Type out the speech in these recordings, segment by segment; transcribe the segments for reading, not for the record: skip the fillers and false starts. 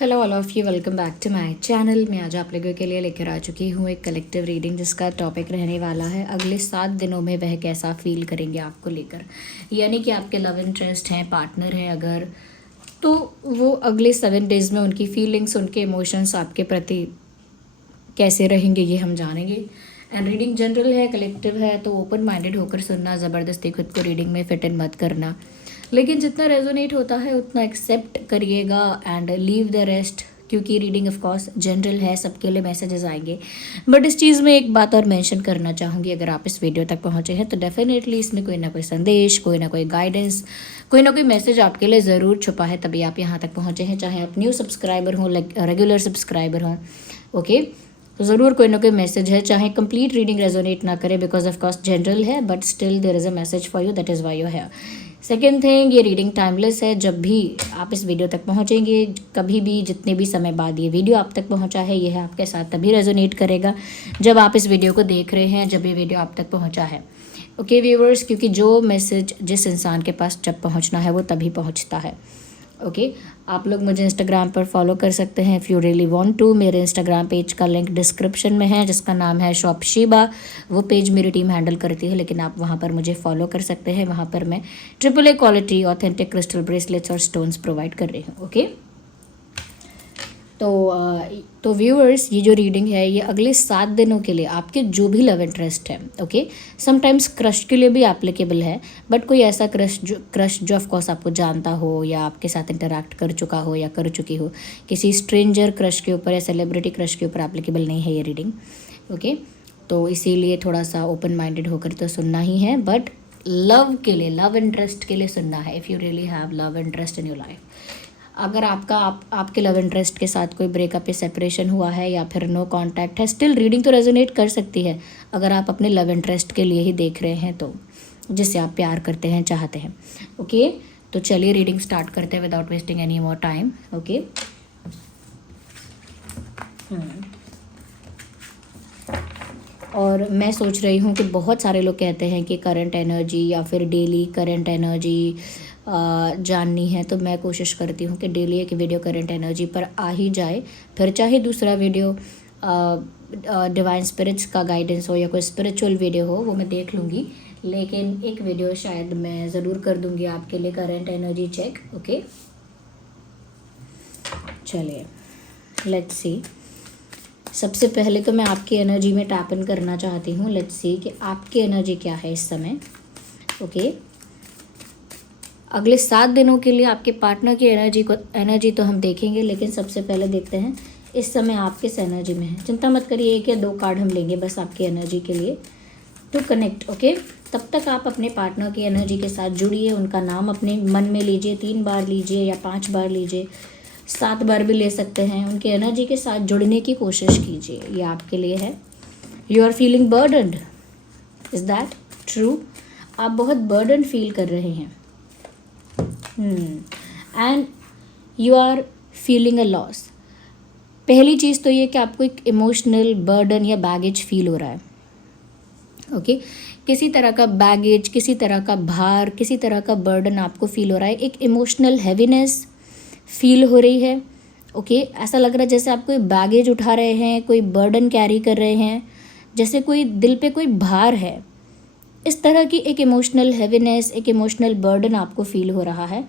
Hello all of you, welcome back to my channel. मैं आज आप लोगों के लिए लेकर आ चुकी हूँ एक कलेक्टिव रीडिंग जिसका टॉपिक रहने वाला है अगले 7 दिनों में वह कैसा फील करेंगे आपको लेकर। यानी कि आपके लव इंटरेस्ट हैं, पार्टनर हैं अगर, तो वो अगले 7 डेज़ में उनकी फीलिंग्स, उनके इमोशंस आपके प्रति कैसे रहेंगे ये हम जानेंगे। एंड रीडिंग जनरल है, कलेक्टिव है, तो ओपन माइंडेड होकर सुनना, ज़बरदस्ती खुद को रीडिंग में फिट इन मत करना। लेकिन जितना रेजोनेट होता है उतना एक्सेप्ट करिएगा एंड लीव द रेस्ट, क्योंकि रीडिंग ऑफ कोर्स जनरल है, सबके लिए मैसेजेस आएंगे। बट इस चीज़ में एक बात और मेंशन करना चाहूँगी, अगर आप इस वीडियो तक पहुँचे हैं तो डेफिनेटली इसमें कोई ना कोई संदेश, कोई ना कोई गाइडेंस, कोई ना कोई मैसेज आपके लिए ज़रूर छुपा है, तभी आप यहाँ तक पहुँचे हैं। चाहे आप न्यू सब्सक्राइबर हों, रेगुलर सब्सक्राइबर हों, ओके, तो ज़रूर कोई ना कोई मैसेज है। चाहे कंप्लीट रीडिंग रेजोनेट ना करे, बिकॉज ऑफ कोर्स जनरल है, but still there is a message for you, that is why you है। सेकेंड थिंग, ये रीडिंग टाइमलेस है। जब भी आप इस वीडियो तक पहुंचेंगे, कभी भी, जितने भी समय बाद ये वीडियो आप तक पहुंचा है, ये है आपके साथ तभी रेजोनेट करेगा जब आप इस वीडियो को देख रहे हैं, जब ये वीडियो आप तक पहुंचा है। ओके व्यूवर्स, क्योंकि जो मैसेज जिस इंसान के पास जब पहुंचना है वो तभी पहुंचता है। ओके, आप लोग मुझे इंस्टाग्राम पर फॉलो कर सकते हैं if you really want to. मेरे इंस्टाग्राम पेज का लिंक डिस्क्रिप्शन में है, जिसका नाम है शॉप शीबा। वो पेज मेरी टीम हैंडल करती है, लेकिन आप वहाँ पर मुझे फॉलो कर सकते हैं। वहाँ पर मैं AAA quality authentic crystal bracelets और स्टोन्स प्रोवाइड कर रही हूँ। ओके, तो व्यूअर्स, ये जो रीडिंग है ये अगले 7 दिनों के लिए आपके जो भी लव इंटरेस्ट है, ओके, समटाइम्स क्रश के लिए भी एप्लीकेबल है, बट कोई ऐसा क्रश जो ऑफकोर्स आपको जानता हो या आपके साथ इंटरैक्ट कर चुका हो या कर चुकी हो, किसी स्ट्रेंजर क्रश के ऊपर या सेलिब्रिटी क्रश के ऊपर एप्लीकेबल नहीं है ये रीडिंग। ओके, तो इसीलिए थोड़ा सा ओपन माइंडेड होकर तो सुनना ही है, बट लव के लिए, लव इंटरेस्ट के लिए सुनना है। If you really have love interest in your life, अगर आपके लव इंटरेस्ट के साथ कोई ब्रेकअप या सेपरेशन हुआ है या फिर नो कांटेक्ट है, स्टिल रीडिंग तो रेजोनेट कर सकती है अगर आप अपने लव इंटरेस्ट के लिए ही देख रहे हैं, तो जिससे आप प्यार करते हैं, चाहते हैं। ओके, तो चलिए रीडिंग स्टार्ट करते हैं without wasting any more time. Okay, और मैं सोच रही हूँ कि बहुत सारे लोग कहते हैं कि करंट एनर्जी या फिर डेली करंट एनर्जी जाननी है, तो मैं कोशिश करती हूँ कि डेली एक वीडियो करंट एनर्जी पर आ ही जाए। फिर चाहे दूसरा वीडियो डिवाइन स्पिरिट्स का गाइडेंस हो या कोई स्पिरिचुअल वीडियो हो, वो मैं देख लूँगी, लेकिन एक वीडियो शायद मैं ज़रूर कर दूँगी आपके लिए करंट एनर्जी चेक। ओके, चलिए लेट्स सी। सबसे पहले तो मैं आपकी एनर्जी में टैप इन करना चाहती हूँ। लेट्स सी कि आपकी एनर्जी क्या है इस समय। ओके, अगले 7 दिनों के लिए आपके पार्टनर की एनर्जी तो हम देखेंगे, लेकिन सबसे पहले देखते हैं इस समय आप किस एनर्जी में हैं। चिंता मत करिए, 1 या 2 कार्ड हम लेंगे बस आपकी एनर्जी के लिए टू कनेक्ट। ओके, तब तक आप अपने पार्टनर की एनर्जी के साथ जुड़िए, उनका नाम अपने मन में लीजिए, 3 बार लीजिए या 5 बार लीजिए, 7 बार भी ले सकते हैं। उनकी एनर्जी के साथ जुड़ने की कोशिश कीजिए, ये आपके लिए है। You are feeling burdened, is that true? आप बहुत बर्डन फील कर रहे हैं and you are feeling a loss. पहली चीज़ तो ये कि आपको एक इमोशनल बर्डन या बैगेज फील हो रहा है। ओके, किसी तरह का बैगेज, किसी तरह का भार, किसी तरह का बर्डन आपको फील हो रहा है। एक इमोशनल हैवीनेस फील हो रही है। ओके, ऐसा लग रहा है जैसे आप कोई बैगेज उठा रहे हैं, कोई बर्डन कैरी कर रहे हैं, जैसे कोई दिल पे कोई भार है। इस तरह की एक इमोशनल हैवीनेस, एक इमोशनल बर्डन आपको फील हो रहा है,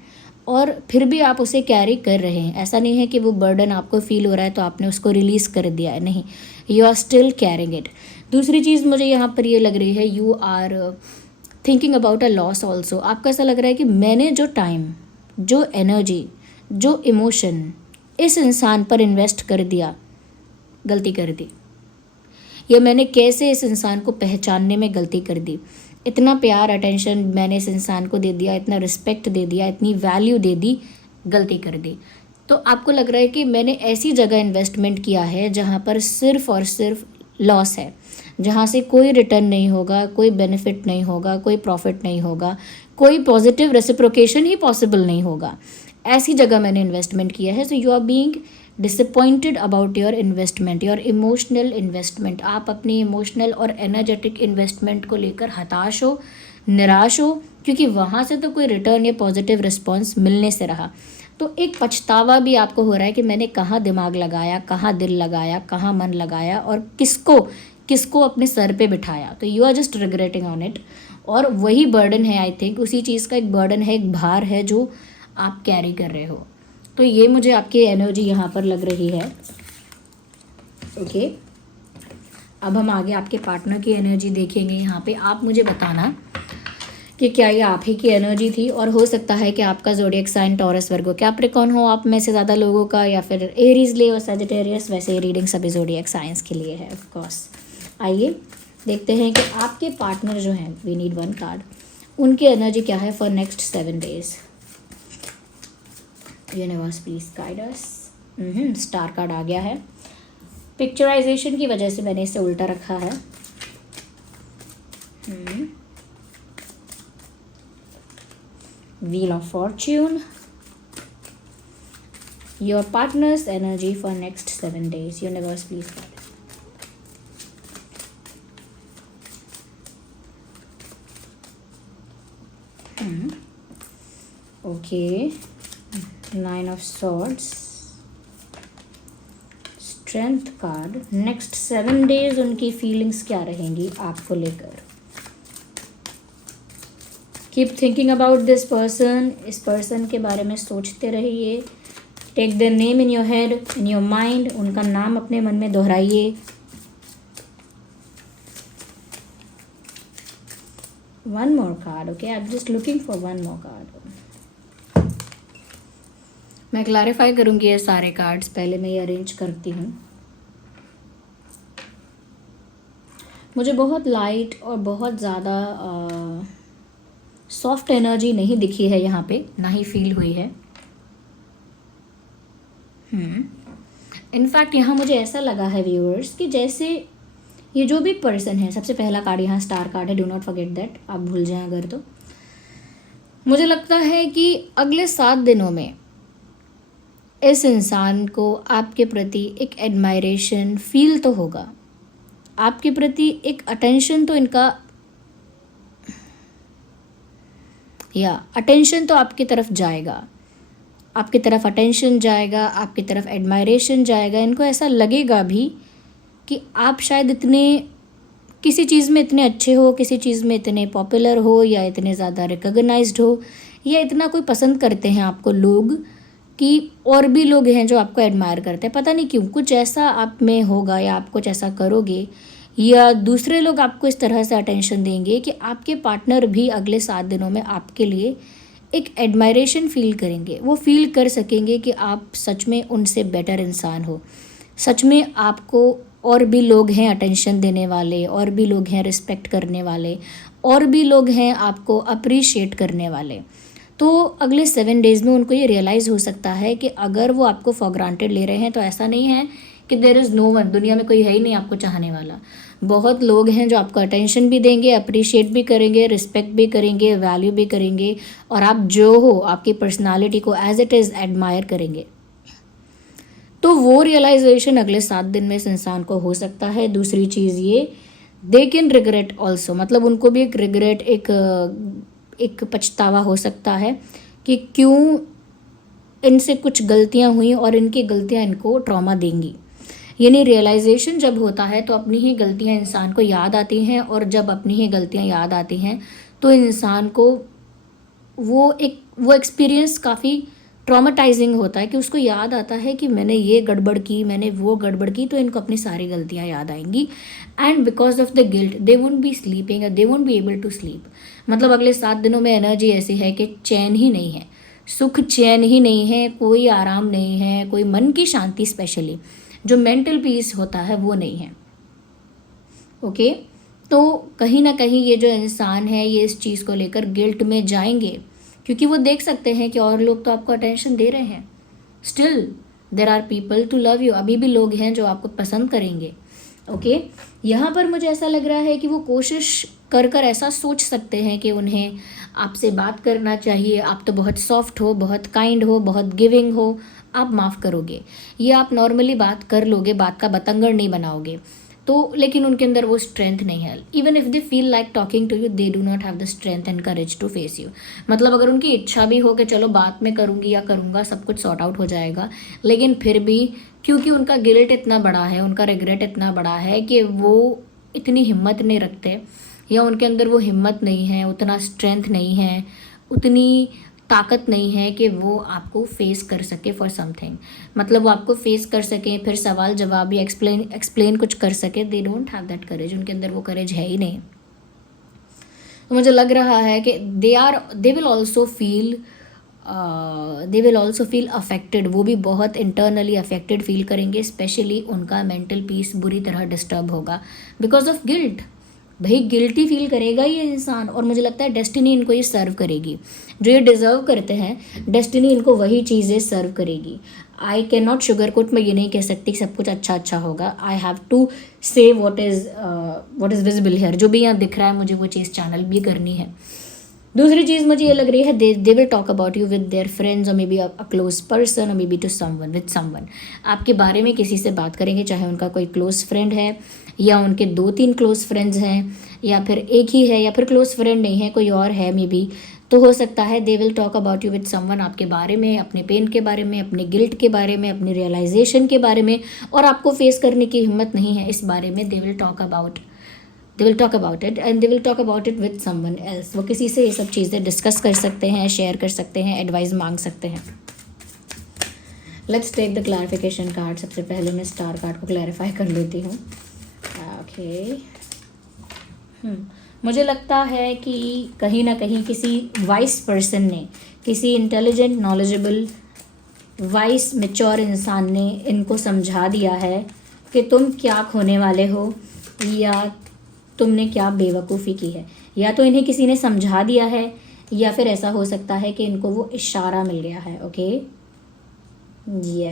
और फिर भी आप उसे कैरी कर रहे हैं। ऐसा नहीं है कि वो बर्डन आपको फील हो रहा है तो आपने उसको रिलीज़ कर दिया है, नहीं, you are still carrying it. दूसरी चीज़ मुझे यहाँ पर ये लग रही है, you are thinking about a loss also. आपको ऐसा लग रहा है कि मैंने जो टाइम, जो एनर्जी, जो इमोशन इस इंसान पर इन्वेस्ट कर दिया, गलती कर दी, या मैंने कैसे इस इंसान को पहचानने में गलती कर दी। इतना प्यार, अटेंशन मैंने इस इंसान को दे दिया, इतना रिस्पेक्ट दे दिया, इतनी वैल्यू दे दी, गलती कर दी। तो आपको लग रहा है कि मैंने ऐसी जगह इन्वेस्टमेंट किया है जहाँ पर सिर्फ और सिर्फ लॉस है, जहाँ से कोई रिटर्न नहीं होगा, कोई बेनिफिट नहीं होगा, कोई प्रॉफिट नहीं होगा, कोई पॉजिटिव रेसिप्रोकेशन ही पॉसिबल नहीं होगा। ऐसी जगह मैंने इन्वेस्टमेंट किया है। So you are being disappointed about your investment, your emotional investment. आप अपनी इमोशनल और एनर्जेटिक इन्वेस्टमेंट को लेकर हताश हो, निराश हो, क्योंकि वहाँ से तो कोई रिटर्न या पॉजिटिव रिस्पॉन्स मिलने से रहा। तो एक पछतावा भी आपको हो रहा है कि मैंने कहाँ दिमाग लगाया, कहाँ दिल लगाया, कहाँ मन लगाया और किसको किसको अपने सर पे बिठाया। तो you are just regretting on it. और वही बर्डन है, आई थिंक उसी चीज़ का एक बर्डन है, एक भार है जो आप कैरी कर रहे हो। तो ये मुझे आपकी एनर्जी यहाँ पर लग रही है। ओके, अब हम आगे आपके पार्टनर की एनर्जी देखेंगे। यहाँ पे आप मुझे बताना कि क्या ये आप ही की एनर्जी थी, और हो सकता है कि आपका zodiac sign Taurus Virgo Capricorn हो आप में से ज़्यादा लोगों का, या फिर एरीज ले और सजिटेरियस। वैसे ये रीडिंग सभी ज़ोडिएक साइंस के लिए है ऑफ कोर्स। आइए देखते हैं कि आपके पार्टनर जो हैं, वी नीड वन कार्ड, उनकी एनर्जी क्या है for next 7 days. Universe please guide us. Star card आ गया है। पिक्चराइजेशन की वजह से मैंने इसे उल्टा रखा है। Wheel of Fortune. Your partner's energy for next 7 days. Universe, please guide us. Okay. 9 of Swords. Strength card. Next 7 days उनकी फीलिंग्स क्या रहेंगी आपको लेकर। Keep thinking about this person. इस पर्सन के बारे में सोचते रहिए। Take the name in your head, in your mind. उनका नाम अपने मन में दोहराइए। One more card. Okay, I am just looking for one more card. मैं क्लैरिफाई करूंगी ये सारे कार्ड्स, पहले मैं ये अरेंज करती हूँ। मुझे बहुत लाइट और बहुत ज़्यादा सॉफ्ट एनर्जी नहीं दिखी है यहाँ पे, ना ही फील हुई है। इनफैक्ट यहाँ मुझे ऐसा लगा है व्यूअर्स कि जैसे ये जो भी पर्सन है, सबसे पहला कार्ड यहाँ स्टार कार्ड है, डू नॉट फॉरगेट दैट, आप भूल जाएं अगर तो। मुझे लगता है कि अगले 7 दिनों में इस इंसान को आपके प्रति एक एडमायरेशन फील तो होगा, आपके प्रति एक अटेंशन तो इनका, या अटेंशन तो आपकी तरफ जाएगा, आपकी तरफ अटेंशन जाएगा, आपकी तरफ एडमायरेशन जाएगा। इनको ऐसा लगेगा भी कि आप शायद इतने किसी चीज़ में इतने अच्छे हो, किसी चीज़ में इतने पॉपुलर हो, या इतने ज़्यादा रिकॉग्नाइज्ड हो, या इतना कोई पसंद करते हैं आपको लोग कि और भी लोग हैं जो आपको एडमायर करते हैं। पता नहीं क्यों कुछ ऐसा आप में होगा, या आप कुछ ऐसा करोगे, या दूसरे लोग आपको इस तरह से अटेंशन देंगे कि आपके पार्टनर भी अगले 7 दिनों में आपके लिए एक एडमायरेशन फील करेंगे। वो फील कर सकेंगे कि आप सच में उनसे बेटर इंसान हो, सच में आपको और भी लोग हैं अटेंशन देने वाले, और भी लोग हैं रिस्पेक्ट करने वाले, और भी लोग हैं आपको अप्रिशिएट करने वाले। तो अगले 7 डेज़ में उनको ये रियलाइज़ हो सकता है कि अगर वो आपको फॉर ग्रांटेड ले रहे हैं तो ऐसा नहीं है कि देयर इज़ नो वन, दुनिया में कोई है ही नहीं आपको चाहने वाला। बहुत लोग हैं जो आपको अटेंशन भी देंगे, अप्रिशिएट भी करेंगे, रिस्पेक्ट भी करेंगे, वैल्यू भी करेंगे, और आप जो हो आपकी पर्सनालिटी को एज इट इज़ एडमायर करेंगे। तो वो रियलाइजेशन अगले 7 दिन में इस इंसान को हो सकता है। दूसरी चीज़ ये, दे कैन रिग्रेट ऑल्सो, मतलब उनको भी एक रिग्रेट, एक पछतावा हो सकता है कि क्यों इनसे कुछ गलतियां हुई और इनकी गलतियां इनको ट्रॉमा देंगी। यानी रियलाइजेशन जब होता है तो अपनी ही गलतियां इंसान को याद आती हैं, और जब अपनी ही गलतियां याद आती हैं तो इंसान को वो एक्सपीरियंस काफ़ी ट्रॉमेटाइजिंग होता है कि उसको याद आता है कि मैंने ये गड़बड़ की, मैंने वो गड़बड़ की, तो इनको अपनी सारी गलतियां याद आएंगी। And because of the guilt they won't be sleeping, they won't be able to sleep. मतलब अगले 7 दिनों में एनर्जी ऐसी है कि चैन ही नहीं है, सुख चैन ही नहीं है, कोई आराम नहीं है, कोई मन की शांति, स्पेशली जो मेंटल पीस होता है वो नहीं है। ओके, तो कहीं ना कहीं ये जो इंसान है ये इस चीज़ को लेकर गिल्ट में जाएंगे, क्योंकि वो देख सकते हैं कि और लोग तो आपको अटेंशन दे रहे हैं। Still there are people to love you, अभी भी लोग हैं जो आपको पसंद करेंगे। ओके, यहाँ पर मुझे ऐसा लग रहा है कि वो कोशिश कर ऐसा सोच सकते हैं कि उन्हें आपसे बात करना चाहिए, आप तो बहुत सॉफ्ट हो, बहुत काइंड हो, बहुत गिविंग हो, आप माफ़ करोगे, ये आप नॉर्मली बात कर लोगे, बात का बतंगड़ नहीं बनाओगे। तो लेकिन उनके अंदर वो स्ट्रेंथ नहीं है. Even if they feel like talking to you, they do not have the strength and courage to face you. मतलब अगर उनकी इच्छा भी हो कि चलो बात में करूँगी या करूँगा, सब कुछ सॉर्ट आउट हो जाएगा, लेकिन फिर भी क्योंकि उनका गिल्ट इतना बड़ा है, उनका रिग्रेट इतना बड़ा है कि वो इतनी हिम्मत नहीं रखते, या उनके अंदर वो हिम्मत नहीं है, उतना स्ट्रेंथ नहीं है, उतनी ताकत नहीं है कि वो आपको फेस कर सके फॉर समथिंग. मतलब वो आपको फेस कर सके, फिर सवाल जवाब या एक्सप्लेन कुछ कर सके. They don't have that courage. उनके अंदर वो करेज है ही नहीं. तो मुझे लग रहा है कि they will also feel affected. वो भी बहुत इंटरनली अफेक्टेड फील करेंगे. स्पेशली उनका मेंटल पीस बुरी तरह डिस्टर्ब होगा बिकॉज ऑफ गिल्ट. भाई गिल्टी फील करेगा ये इंसान, और मुझे लगता है डेस्टिनी इनको ये सर्व करेगी. जो ये डिज़र्व करते हैं, डेस्टिनी इनको वही चीज़ें सर्व करेगी. I can not sugar coat. मैं ये नहीं कह सकती सब कुछ अच्छा होगा. I have to say what is visible here. जो भी यहाँ दिख रहा है मुझे वो चीज़ चैनल भी करनी है. दूसरी चीज़ मुझे ये लग रही है, they will talk about you with their friends, और maybe a close person, और maybe to someone, with someone. आपके बारे में किसी से बात करेंगे, चाहे उनका कोई क्लोज फ्रेंड है या उनके 2-3 क्लोज फ्रेंड्स हैं, या फिर एक ही है, या फिर क्लोज फ्रेंड नहीं है, कोई और है मे बी. तो हो सकता है they will talk about you with someone. आपके बारे में, अपने पेन के बारे में, अपने गिल्ट के बारे में, अपनी रियलाइजेशन के बारे में, और आपको फेस करने की हिम्मत नहीं है इस बारे में. दे will talk about it, and they will talk about it with someone else. वो किसी से ये सब चीज़ें डिस्कस कर सकते हैं, शेयर कर सकते हैं, एडवाइस मांग सकते हैं. Let's take the clarification card. सबसे पहले मैं स्टार कार्ड को क्लैरिफाई कर लेती हूँ. ओके. मुझे लगता है कि कहीं ना कहीं किसी वाइस पर्सन ने, किसी इंटेलिजेंट, नॉलेजेबल, वाइस, मैच्योर इंसान ने इनको समझा दिया है कि तुम क्या खोने वाले हो, या तुमने क्या बेवकूफ़ी की है. या तो इन्हें किसी ने समझा दिया है, या फिर ऐसा हो सकता है कि इनको वो इशारा मिल गया है. Okay,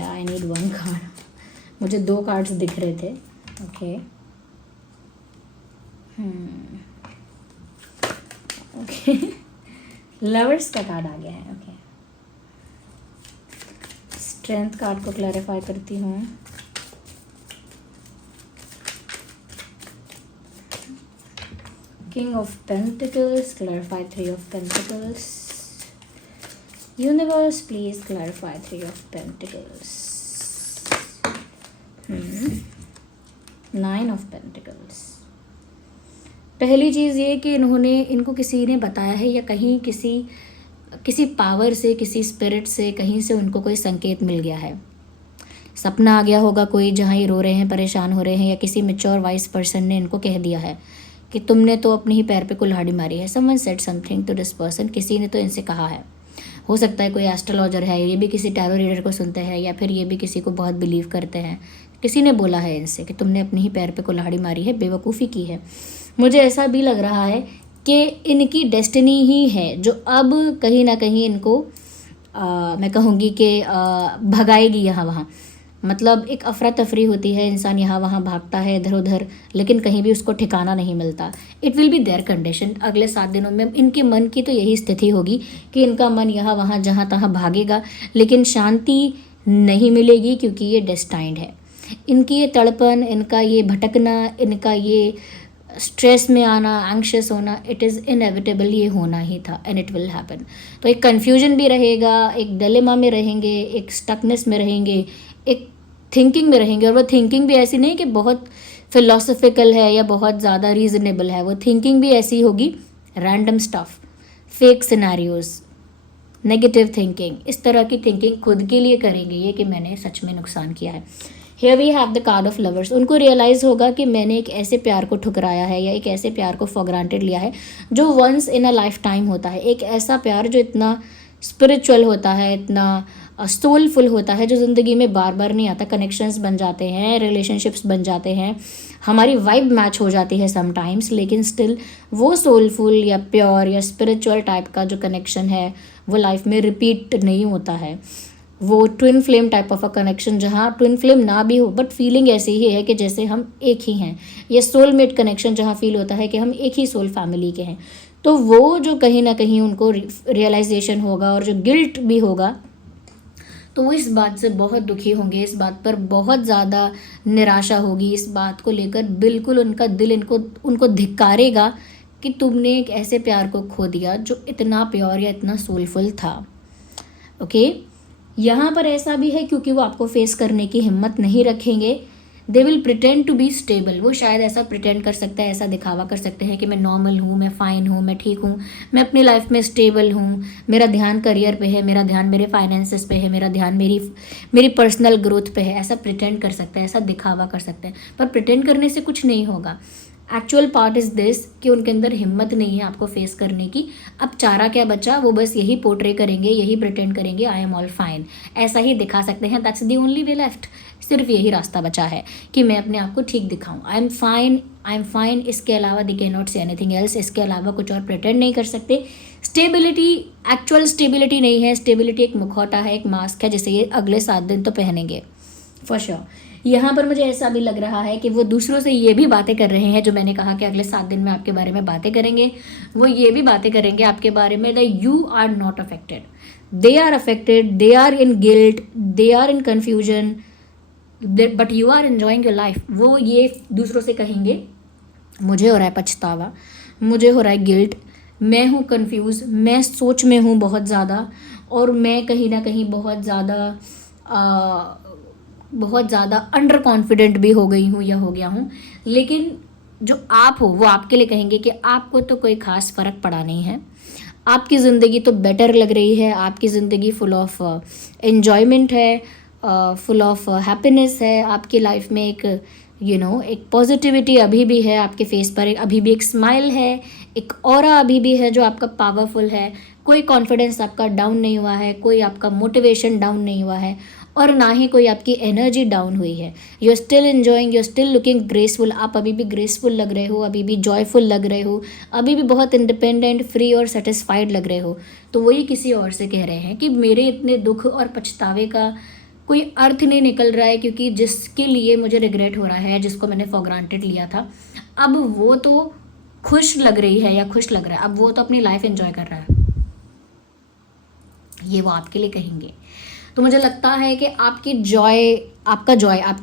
I need 1 card. मुझे 2 कार्ड्स दिख रहे थे. ओके. ओके. लवर्स का कार्ड आ गया है. ओके. स्ट्रेंथ कार्ड को क्लैरिफाई करती हूँ. King of Pentacles, clarify 3 of Pentacles. Universe, please clarify 3 of Pentacles. 9 of Pentacles. पहली चीज़ ये कि इनको किसी ने बताया है, या कहीं किसी पावर से, किसी स्पिरिट से, कहीं से उनको कोई संकेत मिल गया है. सपना आ गया होगा कोई, जहाँ ये रो रहे हैं, परेशान हो रहे हैं, या किसी मैच्योर वाइस पर्सन ने इनको कह दिया है कि तुमने तो अपने ही पैर पे कुल्हाड़ी मारी है. Someone said something to this person. किसी ने तो इनसे कहा है. हो सकता है कोई एस्ट्रोलॉजर है, ये भी किसी टैरो रीडर को सुनते हैं, या फिर ये भी किसी को बहुत बिलीव करते हैं. किसी ने बोला है इनसे कि तुमने अपने ही पैर पे कुल्हाड़ी मारी है, बेवकूफ़ी की है. मुझे ऐसा भी लग रहा है कि इनकी डेस्टिनी ही है जो अब कहीं ना कहीं इनको मैं कहूँगी कि भगाएगी यहाँ वहाँ. मतलब एक अफरा तफरी होती है, इंसान यहाँ वहाँ भागता है इधर उधर, लेकिन कहीं भी उसको ठिकाना नहीं मिलता. It will be there condition. अगले 7 दिनों में इनके मन की तो यही स्थिति होगी कि इनका मन यहाँ वहाँ जहाँ तहाँ भागेगा, लेकिन शांति नहीं मिलेगी, क्योंकि ये डेस्टाइंड है. इनकी ये तड़पन, इनका ये भटकना, इनका ये स्ट्रेस में आना, एंग्शियस होना, इट इज़ इनएविटेबल. ये होना ही था, एंड इट विल हैपन. तो एक कन्फ्यूजन भी रहेगा, एक डिलेमा में रहेंगे, एक स्टकनेस में रहेंगे, एक थिंकिंग में रहेंगे. और वो थिंकिंग भी ऐसी नहीं कि बहुत फिलोसफिकल है या बहुत ज़्यादा रीजनेबल है. वो थिंकिंग भी ऐसी होगी, random stuff, fake scenarios, negative thinking. इस तरह की थिंकिंग खुद के लिए करेंगे ये कि मैंने सच में नुकसान किया है. Here we have the card of lovers. उनको रियलाइज़ होगा कि मैंने एक ऐसे प्यार को ठुकराया है, या एक ऐसे प्यार को फॉर ग्रांटेड लिया है जो once in a life time होता है. एक ऐसा प्यार जो इतना स्पिरिचुअल होता है, इतना सोलफुल होता है, जो ज़िंदगी में बार बार नहीं आता. कनेक्शंस बन जाते हैं, रिलेशनशिप्स बन जाते हैं, हमारी वाइब मैच हो जाती है समटाइम्स, लेकिन स्टिल वो सोलफुल या प्योर या स्पिरिचुअल टाइप का जो कनेक्शन है वो लाइफ में रिपीट नहीं होता है. वो twin flame type of a connection, जहाँ ट्विन फ्लेम ना भी हो बट फीलिंग ऐसी ही है कि जैसे हम एक ही हैं. ये सोलमेट कनेक्शन जहाँ फील होता है कि हम एक ही सोल फैमिली के हैं. तो वो जो कहीं ना कहीं उनको रियलाइजेशन होगा, और जो गिल्ट भी होगा, तो वो इस बात से बहुत दुखी होंगे, इस बात पर बहुत ज़्यादा निराशा होगी, इस बात को लेकर बिल्कुल उनका दिल उनको धिक्कारेगा कि तुमने एक ऐसे प्यार को खो दिया जो इतना प्योर या इतना सोलफुल था। ओके, यहाँ पर ऐसा भी है क्योंकि वो आपको फेस करने की हिम्मत नहीं रखेंगे। They will pretend to be stable. वो शायद ऐसा प्रिटेंड कर सकता है, ऐसा दिखावा कर सकते हैं कि मैं नॉर्मल हूँ, मैं फ़ाइन हूँ, मैं ठीक हूँ, मैं अपनी लाइफ में स्टेबल हूँ, मेरा ध्यान करियर पे है, मेरा ध्यान मेरे फाइनेंसेस पे है, मेरा ध्यान मेरी पर्सनल ग्रोथ पे है। ऐसा प्रिटेंड कर सकता है, ऐसा दिखावा कर सकते हैं, पर प्रिटेंड करने से कुछ नहीं होगा। एक्चुअल पार्ट इज़ दिस कि उनके अंदर हिम्मत नहीं है आपको फेस करने की। अब चारा क्या बचा, वो बस यही पोर्ट्रे करेंगे, यही प्रिटेंड करेंगे, आई एम ऑल फाइन, ऐसा ही दिखा सकते हैं। That's the only way left. सिर्फ यही रास्ता बचा है कि मैं अपने आप को ठीक दिखाऊं, आई एम फाइन। इसके अलावा they can not say anything else. इसके अलावा कुछ और प्रिटेंड नहीं कर सकते। स्टेबिलिटी एक्चुअल स्टेबिलिटी नहीं है। स्टेबिलिटी एक मुखौटा है, एक मास्क है, जिसे ये अगले 7 दिन तो पहनेंगे फॉर श्योर। यहाँ पर मुझे ऐसा भी लग रहा है कि वो दूसरों से ये भी बातें कर रहे हैं, जो मैंने कहा कि अगले 7 दिन में आपके बारे में बातें करेंगे। वो ये भी बातें करेंगे आपके बारे में that you are not affected, they are affected, they are in guilt, they are in confusion, but you are enjoying your life. वो ये दूसरों से कहेंगे मुझे हो रहा है पछतावा, मुझे हो रहा है गिल्ट, मैं हूँ कन्फ्यूज़, मैं सोच में हूँ बहुत ज़्यादा, और मैं कहीं ना कहीं बहुत ज़्यादा अंडर कॉन्फिडेंट भी हो गई हूँ या हो गया हूँ। लेकिन जो आप हो वो आपके लिए कहेंगे कि आपको तो कोई ख़ास फ़र्क पड़ा नहीं है, आपकी ज़िंदगी तो बेटर लग रही है, आपकी ज़िंदगी फुल ऑफ एन्जॉयमेंट है, फुल ऑफ हैप्पीनेस है, आपकी लाइफ में एक एक पॉजिटिविटी अभी भी है, आपके फेस पर अभी भी एक स्माइल है, एक ऑरा अभी भी है जो आपका पावरफुल है। कोई कॉन्फिडेंस आपका डाउन नहीं हुआ है, कोई आपका मोटिवेशन डाउन नहीं हुआ है, और ना ही कोई आपकी एनर्जी डाउन हुई है। You are still enjoying, you are still looking graceful. आप अभी भी ग्रेसफुल लग रहे हो, अभी भी जॉयफुल लग रहे हो, अभी भी बहुत इंडिपेंडेंट, फ्री और सेटिस्फाइड लग रहे हो। तो वही किसी और से कह रहे हैं कि मेरे इतने दुख और पछतावे का कोई अर्थ नहीं निकल रहा है, क्योंकि जिसके लिए मुझे रिग्रेट हो रहा है, जिसको मैंने फॉर ग्रांटेड लिया था, अब वो तो खुश लग रही है या खुश लग रहा है, अब वो तो अपनी लाइफ एंजॉय कर रहा है। ये वो आपके लिए कहेंगे। तो मुझे लगता है कि आपका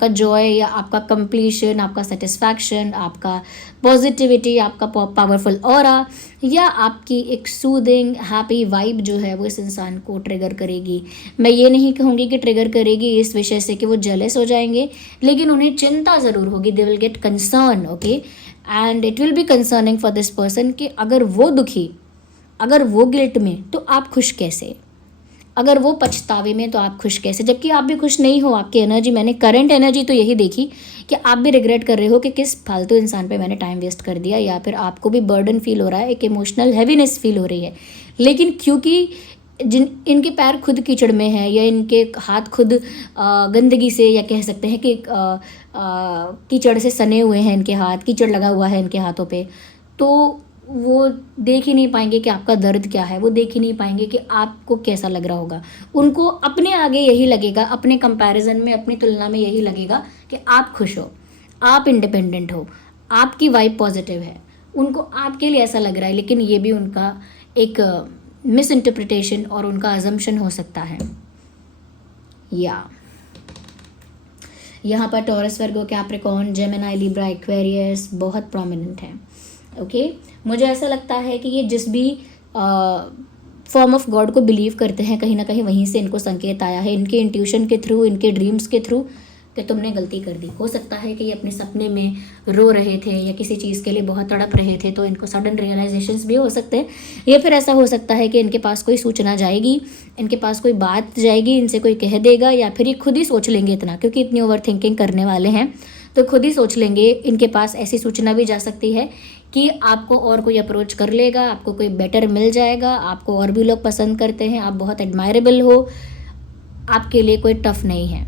जॉय या आपका कंप्लीशन, आपका सेटिस्फैक्शन, आपका पॉजिटिविटी, आपका पावरफुल ऑरा, या आपकी एक सूदिंग हैप्पी वाइब जो है वो इस इंसान को ट्रिगर करेगी। मैं ये नहीं कहूँगी कि ट्रिगर करेगी इस विषय से कि वो जेलस हो जाएंगे, लेकिन उन्हें चिंता ज़रूर होगी। They will get concern, okay, and it will be concerning for this person कि अगर वो दुखी, अगर वो गिल्ट में, तो आप खुश कैसे, अगर वो पछतावे में तो आप खुश कैसे, जबकि आप भी खुश नहीं हो। आपकी एनर्जी, मैंने करंट एनर्जी तो यही देखी कि आप भी रिग्रेट कर रहे हो कि किस फालतू इंसान पे मैंने टाइम वेस्ट कर दिया, या फिर आपको भी बर्डन फील हो रहा है, एक इमोशनल हैवीनेस फील हो रही है। लेकिन क्योंकि इनके पैर खुद कीचड़ में है, या इनके हाथ खुद गंदगी से, या कह सकते हैं कि कीचड़ से सने हुए हैं इनके हाथ, कीचड़ लगा हुआ है इनके हाथों पे, तो वो देख ही नहीं पाएंगे कि आपका दर्द क्या है, वो देख ही नहीं पाएंगे कि आपको कैसा लग रहा होगा। उनको अपने आगे यही लगेगा, अपने कंपैरिजन में, अपनी तुलना में यही लगेगा कि आप खुश हो, आप इंडिपेंडेंट हो, आपकी वाइब पॉजिटिव है। उनको आपके लिए ऐसा लग रहा है, लेकिन ये भी उनका एक मिस इंटरप्रिटेशन और उनका अजम्पशन हो सकता है। या यहाँ पर taurus, Virgo, Capricorn, Gemini, Libra, Aquarius बहुत प्रोमिनेंट है। ओके, मुझे ऐसा लगता है कि ये जिस भी फॉर्म ऑफ गॉड को बिलीव करते हैं, कहीं ना कहीं वहीं से इनको संकेत आया है, इनके इंट्यूशन के थ्रू, इनके ड्रीम्स के थ्रू, कि तुमने गलती कर दी। हो सकता है कि ये अपने सपने में रो रहे थे या किसी चीज़ के लिए बहुत तड़प रहे थे, तो इनको सडन रियलाइजेशंस भी हो सकते हैं। या फिर ऐसा हो सकता है कि इनके पास कोई सूचना जाएगी, इनके पास कोई बात जाएगी, इनसे कोई कह देगा, या फिर ये खुद ही सोच लेंगे इतना, क्योंकि इतनी ओवर थिंकिंग करने वाले हैं, तो खुद ही सोच लेंगे। इनके पास ऐसी सूचना भी जा सकती है कि आपको और कोई अप्रोच कर लेगा, आपको कोई बेटर मिल जाएगा, आपको और भी लोग पसंद करते हैं, आप बहुत एडमायरेबल हो, आपके लिए कोई टफ नहीं है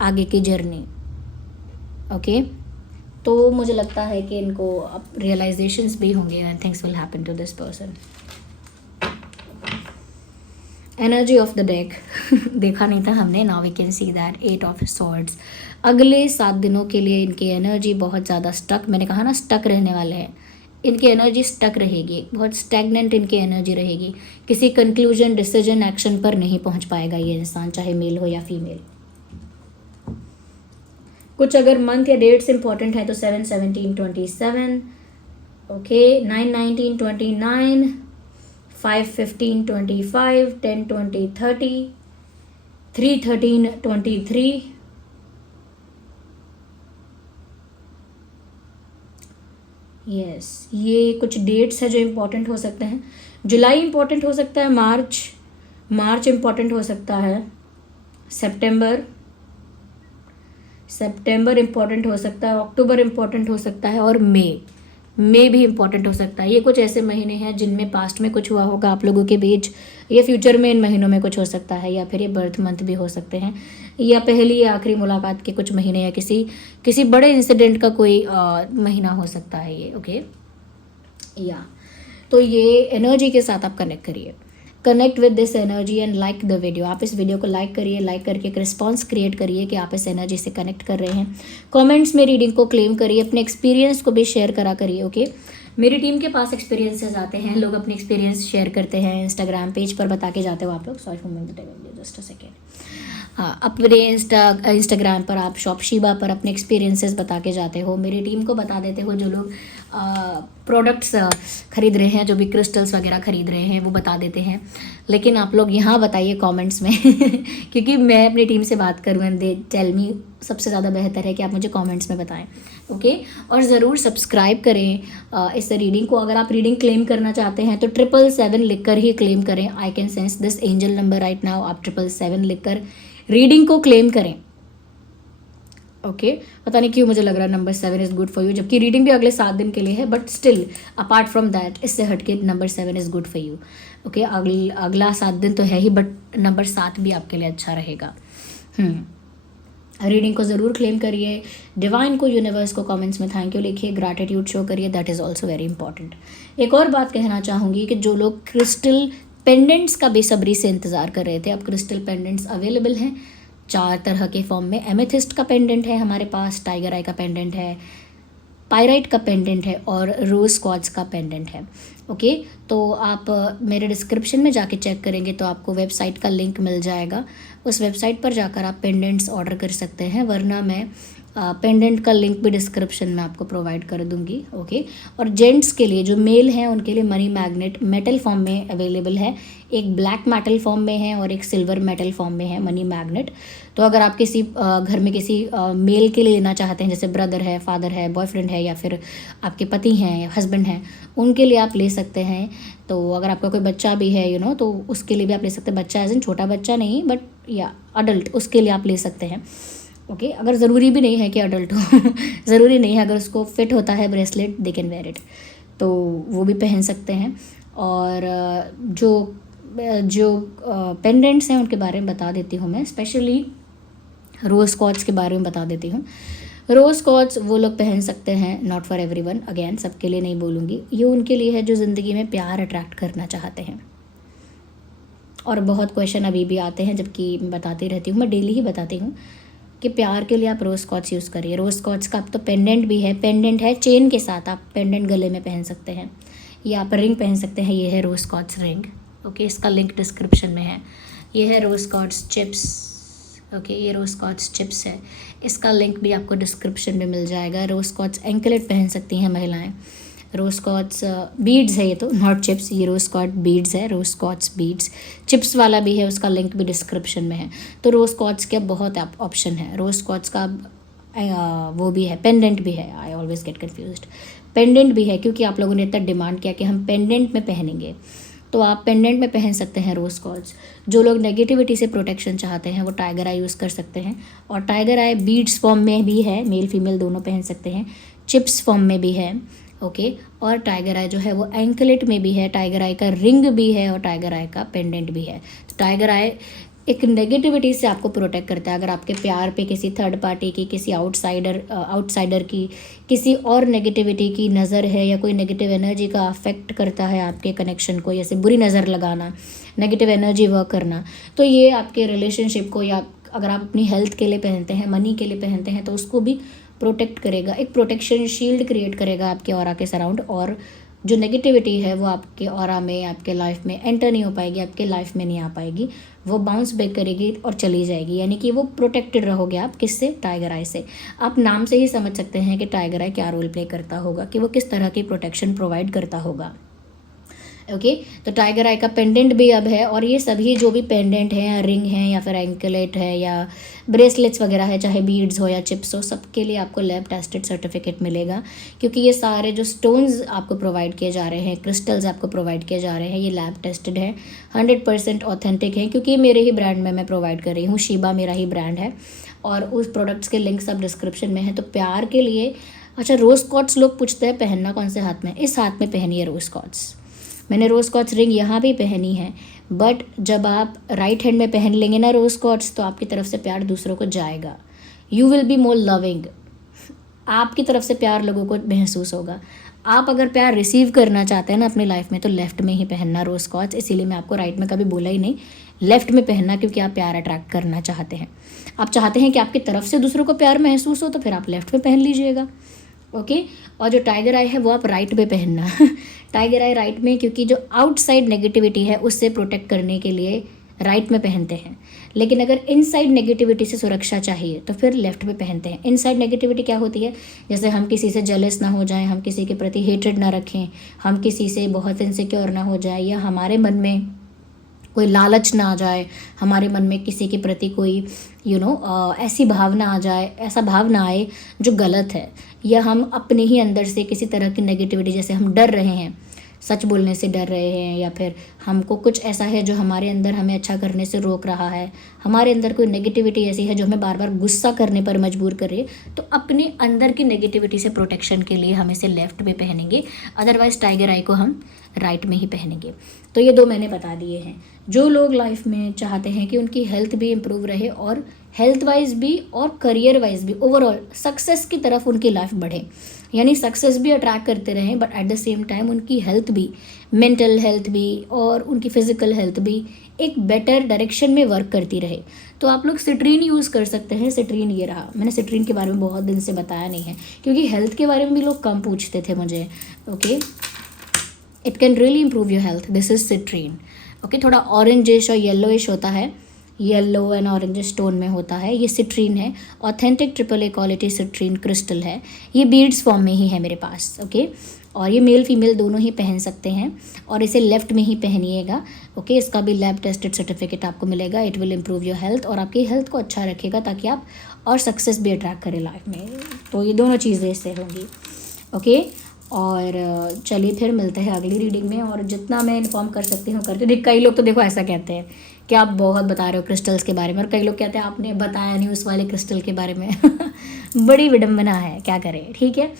आगे की जर्नी। ओके, तो मुझे लगता है कि इनको अब रियलाइजेशंस भी होंगे and things will happen to this person. Energy of the deck देखा नहीं था हमने, now we can see that 8 of swords. अगले 7 दिनों के लिए इनकी एनर्जी बहुत ज़्यादा स्टक, मैंने कहा ना स्टक रहने वाले हैं, इनकी एनर्जी स्टक रहेगी, बहुत स्टैग्नेंट इनकी एनर्जी रहेगी, किसी कंक्लूजन, डिसीजन, एक्शन पर नहीं पहुंच पाएगा ये इंसान, चाहे मेल हो या फीमेल। कुछ अगर मंथ या डेट्स इंपॉर्टेंट है तो 7/17/27, ओके, 9/19/29, 5/15/25, 10/20/30, 3/13/23, यस, ये कुछ डेट्स है जो इम्पोर्टेंट हो सकते हैं। जुलाई इम्पोर्टेंट हो सकता है, मार्च इम्पोर्टेंट हो सकता है, सितंबर इम्पोर्टेंट हो सकता है, अक्टूबर इम्पोर्टेंट हो सकता है, और मई भी इम्पोर्टेंट हो सकता है। ये कुछ ऐसे महीने हैं जिनमें पास्ट में कुछ हुआ होगा आप लोगों के बीच, या फ्यूचर में इन महीनों में कुछ हो सकता है, या फिर ये बर्थ मंथ भी हो सकते हैं, या पहली या आखिरी मुलाकात के कुछ महीने, या किसी बड़े इंसिडेंट का कोई महीना हो सकता है ये, ओके। या तो ये एनर्जी के साथ आप कनेक्ट करिए, connect with this energy and like the video. आप इस वीडियो को लाइक करिए, लाइक करके एक रिस्पॉन्स क्रिएट करिए कि आप इस एनर्जी से कनेक्ट कर रहे हैं। कमेंट्स में रीडिंग को क्लेम करिए, अपने एक्सपीरियंस को भी शेयर करा करिए, ओके। मेरी टीम के पास एक्सपीरियंसेस आते हैं, लोग अपने एक्सपीरियंस शेयर करते हैं, इंस्टाग्राम पेज पर बता के जाते हो आप लोग। Sorry for minute, just a second. हाँ, अपने इंस्टाग्राम पर आप शॉपशीबा पर अपने एक्सपीरियंसेस बता के जाते हो, मेरी टीम को बता देते हो। जो लोग प्रोडक्ट्स खरीद रहे हैं, जो भी क्रिस्टल्स वगैरह खरीद रहे हैं, वो बता देते हैं। लेकिन आप लोग यहाँ बताइए कमेंट्स में क्योंकि मैं अपनी टीम से बात करूँ एंड दे टेल मी, सबसे ज़्यादा बेहतर है कि आप मुझे कमेंट्स में बताएं, ओके। और ज़रूर सब्सक्राइब करें इस रीडिंग को। अगर आप रीडिंग क्लेम करना चाहते हैं तो 777 लिखकर ही क्लेम करें। I can sense this angel number right now. आप 777 लिखकर रीडिंग को क्लेम करें, ओके। पता नहीं क्यों मुझे लग रहा है number 7 is good for you, जबकि रीडिंग भी अगले 7 दिन के लिए है, but still apart from that, इससे हटके number 7 is good for you, okay. अगला 7 दिन तो है ही, बट नंबर 7 भी आपके लिए अच्छा रहेगा। रीडिंग को ज़रूर क्लेम करिए। डिवाइन को, यूनिवर्स को कमेंट्स में थैंक यू लिखिए, ग्रैटिट्यूड शो करिए, that is also very important. एक और बात कहना चाहूँगी कि जो लोग क्रिस्टल पेंडेंट्स का बेसब्री से इंतज़ार कर रहे थे, अब क्रिस्टल पेंडेंट्स अवेलेबल हैं 4 तरह के फॉर्म में। एमेथिस्ट का पेंडेंट है हमारे पास, टाइगर आई का पेंडेंट है, पायराइट का पेंडेंट है, और रोज़ क्वार्ट्ज का पेंडेंट है, ओके। तो आप मेरे डिस्क्रिप्शन में जाके चेक करेंगे तो आपको वेबसाइट का लिंक मिल जाएगा। उस वेबसाइट पर जाकर आप पेंडेंट्स ऑर्डर कर सकते हैं, वरना मैं पेंडेंट का लिंक भी डिस्क्रिप्शन में आपको प्रोवाइड कर दूंगी, ओके। और जेंट्स के लिए, जो मेल हैं, उनके लिए मनी मैग्नेट मेटल फॉर्म में अवेलेबल है। एक ब्लैक मेटल फॉर्म में है और एक सिल्वर मेटल फॉर्म में है मनी मैग्नेट। तो अगर आप किसी घर में किसी मेल के लिए लेना चाहते हैं, जैसे ब्रदर है, फादर है, बॉयफ्रेंड है, या फिर आपके पति हैं, हस्बैंड हैं, उनके लिए आप ले सकते हैं। तो अगर आपका कोई बच्चा भी है तो उसके लिए भी आप ले सकते हैं। बच्चा एज इन छोटा बच्चा नहीं, बट या अडल्ट, उसके लिए आप ले सकते हैं, ओके। अगर ज़रूरी भी नहीं है कि अडल्ट हो ज़रूरी नहीं है, अगर उसको फिट होता है bracelet, they can wear it, तो वो भी पहन सकते हैं। और जो पेंडेंट्स हैं उनके बारे में बता देती हूँ मैं, स्पेशली रोज़ क्वार्ट्ज के बारे में बता देती हूँ। रोज़ क्वार्ट्ज वो लोग पहन सकते हैं, नॉट फॉर एवरीवन, अगेन सबके लिए नहीं बोलूँगी। ये उनके लिए है जो ज़िंदगी में प्यार अट्रैक्ट करना चाहते हैं। और बहुत क्वेश्चन अभी भी आते हैं, जबकि मैं बताती रहती हूँ, मैं डेली ही बताती हूँ कि प्यार के लिए आप रोज़ क्वार्ट्ज यूज़ करिए। रोज़ क्वार्ट्ज का अब तो पेंडेंट भी है, पेंडेंट है चेन के साथ, आप पेंडेंट गले में पहन सकते हैं, या आप रिंग पहन सकते हैं। ये है रोज़ क्वार्ट्ज रिंग, ओके, इसका लिंक डिस्क्रिप्शन में है। ये है रोज़ क्वार्ट्ज चिप्स, ओके, ये रोज़ क्वार्ट्ज चिप्स है, इसका लिंक भी आपको डिस्क्रिप्शन में मिल जाएगा। रोज़ क्वार्ट्ज एंकलेट पहन सकती हैं महिलाएं। रोज़ क्वार्ट्ज बीड्स है, ये तो नॉट चिप्स, ये रोज़ क्वार्ट्ज बीड्स है, रोज़ क्वार्ट्ज बीड्स। चिप्स वाला भी है, उसका लिंक भी डिस्क्रिप्शन में है। तो रोज़ क्वार्ट्ज के बहुत ऑप्शन है। रोज़ क्वार्ट्ज का वो भी है, पेंडेंट भी है, I always get confused. Pendant भी है क्योंकि आप लोगों ने इतना डिमांड किया कि हम पेंडेंट में पहनेंगे, तो आप पेंडेंट में पहन सकते हैं रोज़ क्वार्ट्ज। जो लोग नेगेटिविटी से प्रोटेक्शन चाहते हैं वो टाइगर आई यूज़ कर सकते हैं, और टाइगर आई बीड्स फॉर्म में भी है, मेल फीमेल दोनों पहन सकते हैं, चिप्स फॉर्म में भी है, ओके। और टाइगर आई जो है वो एंकलेट में भी है, टाइगर आई का रिंग भी है, और टाइगर आई का पेंडेंट भी है। तो टाइगर आई एक नेगेटिविटी से आपको प्रोटेक्ट करता है। अगर आपके प्यार पे किसी थर्ड पार्टी की, किसी आउटसाइडर की, किसी और नेगेटिविटी की नज़र है, या कोई नेगेटिव एनर्जी का अफेक्ट करता है आपके कनेक्शन को, जैसे बुरी नज़र लगाना, नेगेटिव एनर्जी वर्क करना, तो ये आपके रिलेशनशिप को, या अगर आप अपनी हेल्थ के लिए पहनते हैं, मनी के लिए पहनते हैं, तो उसको भी प्रोटेक्ट करेगा, एक प्रोटेक्शन शील्ड क्रिएट करेगा आपके ऑरा के सराउंड, और जो नेगेटिविटी है वो आपके ऑरा में, आपके लाइफ में एंटर नहीं हो पाएगी, आपके लाइफ में नहीं आ पाएगी, वो बाउंस बैक करेगी और चली जाएगी। यानी कि वो प्रोटेक्टेड रहोगे आप किससे? टाइगर आई से। आप नाम से ही समझ सकते हैं कि टाइगर आई क्या रोल प्ले करता होगा, कि वो किस तरह की प्रोटेक्शन प्रोवाइड करता होगा। ओके तो टाइगर आई का पेंडेंट भी अब है, और ये सभी जो भी पेंडेंट हैं या रिंग हैं या फिर एंकलेट है या ब्रेसलेट्स वगैरह है, चाहे बीड्स हो या चिप्स हो, सबके लिए आपको लैब टेस्टेड सर्टिफिकेट मिलेगा, क्योंकि ये सारे जो स्टोन्स आपको प्रोवाइड किए जा रहे हैं, क्रिस्टल्स आपको प्रोवाइड किए जा रहे हैं, ये लैब टेस्टेड है, 100% ऑथेंटिक है, क्योंकि ये मेरे ही ब्रांड में मैं प्रोवाइड कर रही हूँ। शीबा मेरा ही ब्रांड है, और उस प्रोडक्ट्स के लिंक सब डिस्क्रिप्शन में है। तो प्यार के लिए अच्छा, रोज़ कॉर्ड्स लोग पूछते हैं पहनना कौन से हाथ में? इस हाथ में पहनिए रोज़ कॉर्ड्स। मैंने रोज़ कॉर्ड्स रिंग यहाँ भी पहनी है, बट जब आप राइट हैंड में पहन लेंगे ना रोज़ कॉर्ड्स, तो आपकी तरफ से प्यार दूसरों को जाएगा। You will be more loving, आपकी तरफ से प्यार लोगों को महसूस होगा। आप अगर प्यार रिसीव करना चाहते हैं ना अपनी लाइफ में, तो लेफ्ट में ही पहनना रोज़ कॉर्ड्स। इसीलिए मैं आपको राइट में कभी बोला ही नहीं, लेफ्ट में पहनना, क्योंकि आप प्यार अट्रैक्ट करना चाहते हैं। आप चाहते हैं कि आपकी तरफ से दूसरों को प्यार महसूस हो, तो फिर आप लेफ्ट में पहन लीजिएगा। ओके और जो टाइगर आई है वो आप राइट में पहनना टाइगर आई राइट में, क्योंकि जो आउटसाइड नेगेटिविटी है उससे प्रोटेक्ट करने के लिए राइट में पहनते हैं, लेकिन अगर इनसाइड नेगेटिविटी से सुरक्षा चाहिए तो फिर लेफ्ट में पहनते हैं। इनसाइड नेगेटिविटी क्या होती है? जैसे हम किसी से जेलस ना हो जाएं, हम किसी के प्रति हेट्रेड ना रखें, हम किसी से बहुत इनसिक्योर ना हो जाए, या हमारे मन में कोई लालच ना आ जाए, हमारे मन में किसी के प्रति कोई ऐसी भावना आ जाए, ऐसा भाव ना आए जो गलत है, या हम अपने ही अंदर से किसी तरह की नेगेटिविटी, जैसे हम डर रहे हैं, सच बोलने से डर रहे हैं, या फिर हमको कुछ ऐसा है जो हमारे अंदर हमें अच्छा करने से रोक रहा है, हमारे अंदर कोई नेगेटिविटी ऐसी है जो हमें बार बार गुस्सा करने पर मजबूर कर रही है, तो अपने अंदर की नेगेटिविटी से प्रोटेक्शन के लिए हम इसे लेफ्ट में पहनेंगे, अदरवाइज टाइगर आई को हम राइट में ही पहनेंगे। तो ये दो मैंने बता दिए हैं। जो लोग लाइफ में चाहते हैं कि उनकी हेल्थ भी इम्प्रूव रहे, और हेल्थ वाइज भी और करियर वाइज भी ओवरऑल सक्सेस की तरफ उनकी लाइफ बढ़े, यानी सक्सेस भी अट्रैक्ट करते रहें, but at the same time उनकी हेल्थ भी, मेंटल हेल्थ भी और उनकी फिजिकल हेल्थ भी एक बेटर डायरेक्शन में वर्क करती रहे, तो आप लोग सिट्रीन यूज़ कर सकते हैं। सिट्रीन ये रहा, मैंने सिट्रीन के बारे में बहुत दिन से बताया नहीं है, क्योंकि हेल्थ के बारे में भी लोग कम पूछते थे मुझे। Okay it can really improve your health, this is citrine. Okay थोड़ा ऑरेंजिश और येलोइश होता है, येलो एंड ऑरेंज स्टोन में होता है, ये सिट्रीन है, authentic AAA quality citrine crystal है, ये बीड्स फॉर्म में ही है मेरे पास। ओके और ये मेल फीमेल दोनों ही पहन सकते हैं, और इसे लेफ्ट में ही पहनिएगा। ओके इसका भी लैब टेस्टेड सर्टिफिकेट आपको मिलेगा। It will improve your health, और आपकी हेल्थ को अच्छा रखेगा, ताकि आप और सक्सेस भी अट्रैक्ट करें लाइफ में। तो ये दोनों चीज़ें इससे होंगी। ओके और चलिए फिर मिलते हैं अगली रीडिंग में, और जितना मैं इन्फॉर्म कर सकती हूँ करती हूँ। कई लोग तो देखो ऐसा कहते हैं कि आप बहुत बता रहे हो क्रिस्टल्स के बारे में, और कई लोग कहते हैं आपने बताया नहीं उस वाले क्रिस्टल के बारे में बड़ी विडम्बना है, क्या करें। ठीक है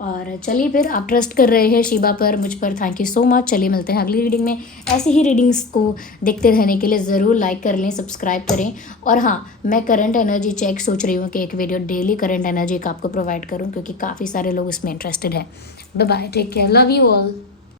और चलिए फिर, आप ट्रस्ट कर रहे हैं शीबा पर, मुझ पर, थैंक यू सो मच। चलिए मिलते हैं अगली रीडिंग में। ऐसे ही रीडिंग्स को देखते रहने के लिए ज़रूर लाइक कर लें, सब्सक्राइब करें। और हाँ, मैं करंट एनर्जी चेक सोच रही हूँ कि एक वीडियो डेली करंट एनर्जी का आपको प्रोवाइड करूँ, क्योंकि काफ़ी सारे लोग इसमें इंटरेस्टेड हैं। Bye bye, take care, love you all.